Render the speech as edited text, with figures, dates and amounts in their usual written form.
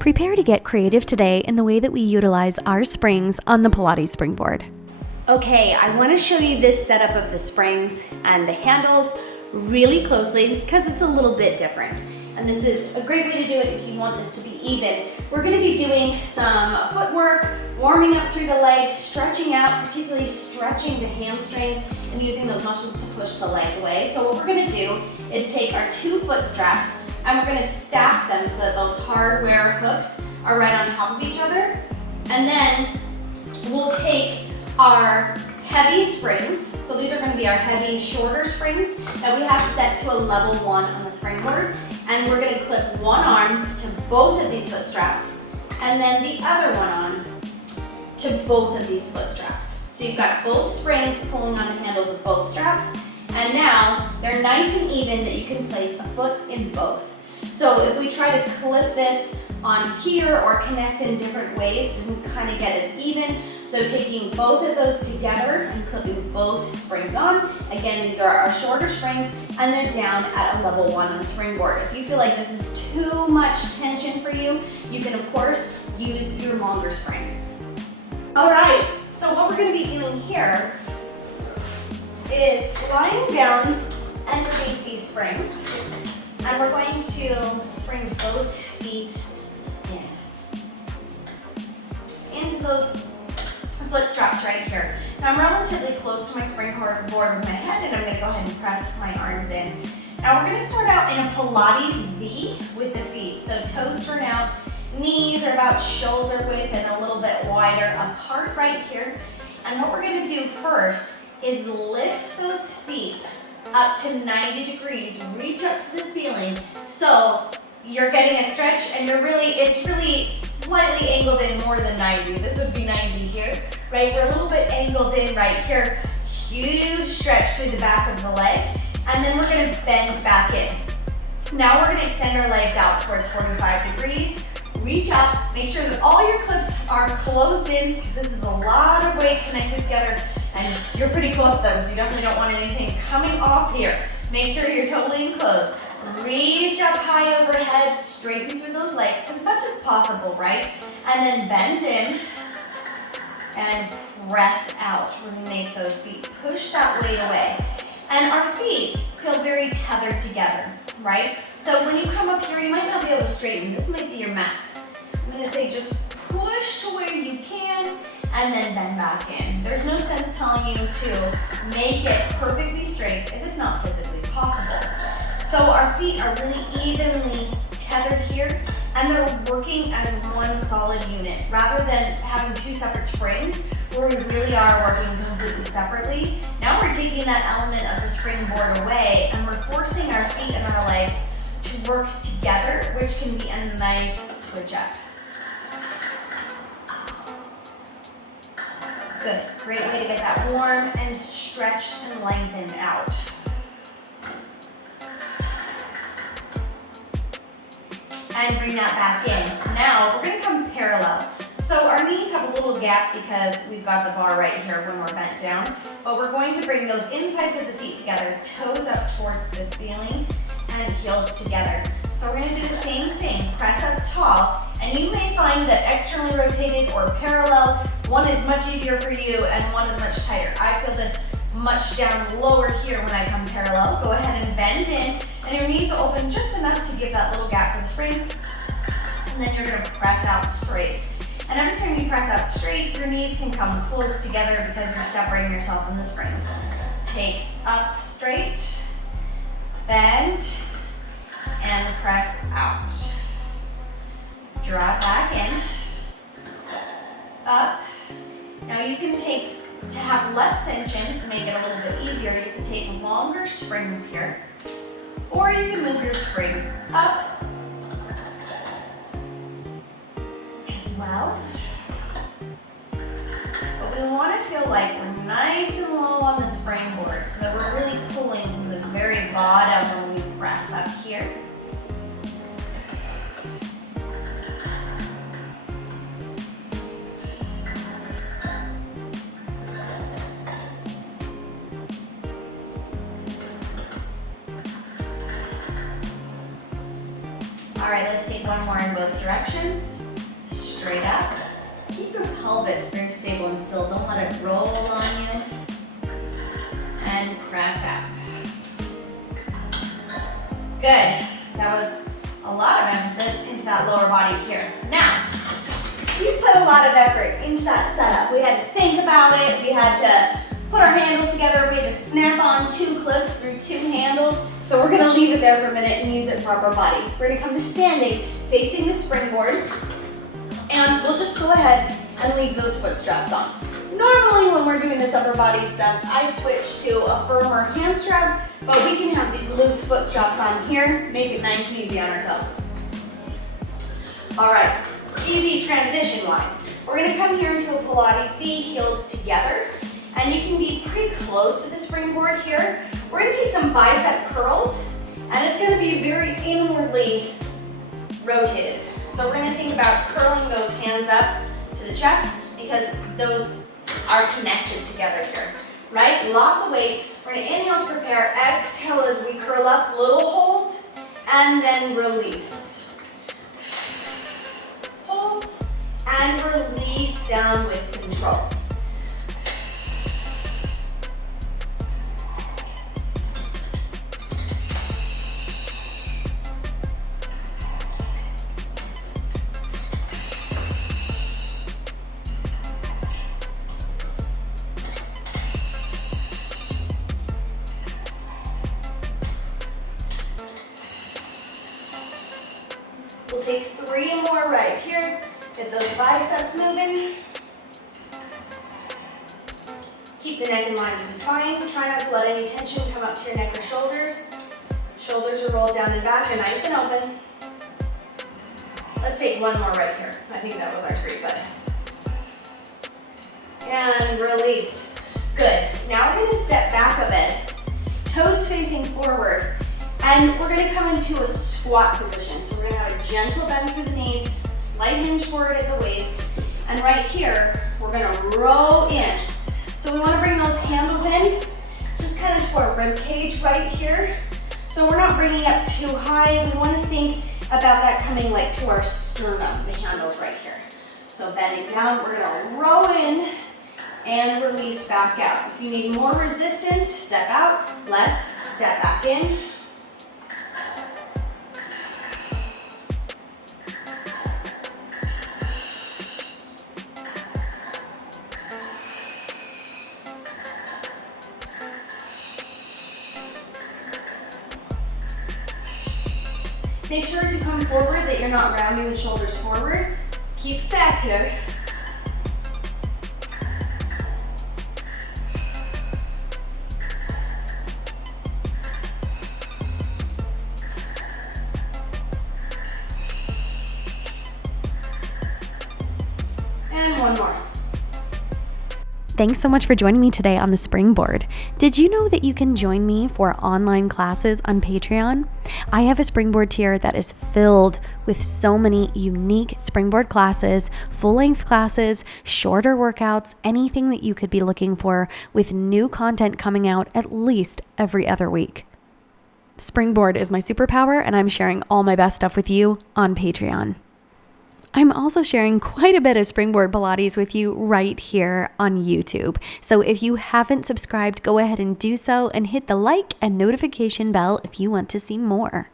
Prepare to get creative today in the way that we utilize our springs on the Pilates Springboard. Okay, I want to show you this setup of the springs and the handles really closely because it's a little bit different. And this is a great way to do it if you want this to be even. We're going to be doing some footwork, warming up through the legs, stretching out, particularly stretching the hamstrings and using those muscles to push the legs away. So what we're going to do is take our 2 foot straps and we're going to stack them so that those hardware hooks are right on top of each other. And then we'll take our heavy springs, so these are going to be our heavy, shorter springs that we have set to a level 1 on the springboard, and we're going to clip one arm to both of these foot straps, and then the other one on to both of these foot straps. So you've got both springs pulling on the handles of both straps, and now they're nice and even that you can place a foot in both. So if we try to clip this on here or connect in different ways, it doesn't kind of get as even. So taking both of those together and clipping both springs on. Again, these are our shorter springs and they're down at a level 1 on the springboard. If you feel like this is too much tension for you, you can of course use your longer springs. All right, so what we're going to be doing here is lying down underneath these springs. And we're going to bring both feet into those foot straps right here. Now I'm relatively close to my springboard with my head, and I'm going to go ahead and press my arms in. Now we're going to start out in a Pilates V with the feet. So toes turn out, knees are about shoulder width and a little bit wider apart right here. And what we're going to do first is lift those feet up to 90 degrees, reach up to the ceiling. So you're getting a stretch and it's really slightly angled in more than 90. This would be 90 here, right? We're a little bit angled in right here. Huge stretch through the back of the leg. And then we're gonna bend back in. Now we're gonna extend our legs out towards 45 degrees. Reach up, make sure that all your clips are closed in because this is a lot of weight connected together. And you're pretty close to them, so you definitely don't want anything coming off here. Make sure you're totally enclosed. Reach up high overhead, straighten through those legs as much as possible, right? And then bend in and press out. We're gonna make those feet push that weight away. And our feet feel very tethered together, right? So when you come up here, you might not be able to straighten. This might be your max. I'm gonna say just push to where you can and then bend back in. There's no sense telling you to make it perfectly straight if it's not physically possible. So our feet are really evenly tethered here and they're working as one solid unit rather than having 2 separate springs where we really are working completely separately. Now we're taking that element of the springboard away and we're forcing our feet and our legs to work together, which can be a nice switch up. Good, great way to get that warm and stretched and lengthened out. And bring that back in. Now we're gonna come parallel. So our knees have a little gap because we've got the bar right here when we're bent down, but we're going to bring those insides of the feet together, toes up towards the ceiling and heels together. So we're gonna do the same thing, press up tall, and you may find that externally rotated or parallel, one is much easier for you and one is much tighter. I feel this much down lower here when I come parallel. Go ahead and bend in, and your knees will open just enough to give that little gap for the springs, and then you're gonna press out straight. And every time you press out straight, your knees can come close together because you're separating yourself from the springs. Take up straight, bend, and press out. Drop back in, up. Now you can take, to have less tension, make it a little bit easier, you can take longer springs here, or you can move your springs up as well. But we want to feel like we're nice and low on the springboard so that we're really pulling from the very bottom when we press up here. All All right, let's take one more in both directions. Straight up. Keep your pelvis very stable and still. Don't let it roll on you. And press up. Good. That was a lot of emphasis into that lower body here. Now, we put a lot of effort into that setup. We had to think about it. We had to put our handles together. We had to snap on 2 clips through 2 handles. So we're gonna leave it there for a minute and use it for upper body. We're gonna come to standing, facing the springboard, and we'll just go ahead and leave those foot straps on. Normally when we're doing this upper body stuff, I'd switch to a firmer hand strap, but we can have these loose foot straps on here, make it nice and easy on ourselves. All right, easy transition-wise. We're gonna come here into a Pilates V, heels together, and you can be pretty close to the springboard here. We're gonna take some bicep curls, and it's gonna be very inwardly rotated. So we're gonna think about curling those hands up to the chest because those are connected together here, right? Lots of weight. We're gonna inhale to prepare, exhale as we curl up, little hold, and then release. Hold, and release down with control. We'll take 3 more right here. Get those biceps moving. Keep the neck in line with the spine. Try not to let any tension come up to your neck or shoulders. Shoulders are rolled down and back and nice and open. Let's take 1 more right here. I think that was our 3, but. And release. Good. Now we're gonna step back a bit. Toes facing forward. And we're gonna come into a squat position. So we're gonna have a gentle bend through the knees, slight hinge forward at the waist, and right here, we're gonna row in. So we wanna bring those handles in, just kind of to our rib cage right here. So we're not bringing up too high. We wanna think about that coming like to our sternum, the handles right here. So bending down, we're gonna row in and release back out. If you need more resistance, step out, less, step back in. Make sure as you come forward that you're not rounding the shoulders forward. Keep stacked here. And 1 more. Thanks so much for joining me today on the Springboard. Did you know that you can join me for online classes on Patreon? I have a Springboard tier that is filled with so many unique Springboard classes, full-length classes, shorter workouts, anything that you could be looking for, with new content coming out at least every other week. Springboard is my superpower, and I'm sharing all my best stuff with you on Patreon. I'm also sharing quite a bit of Springboard Pilates with you right here on YouTube. So if you haven't subscribed, go ahead and do so and hit the like and notification bell if you want to see more.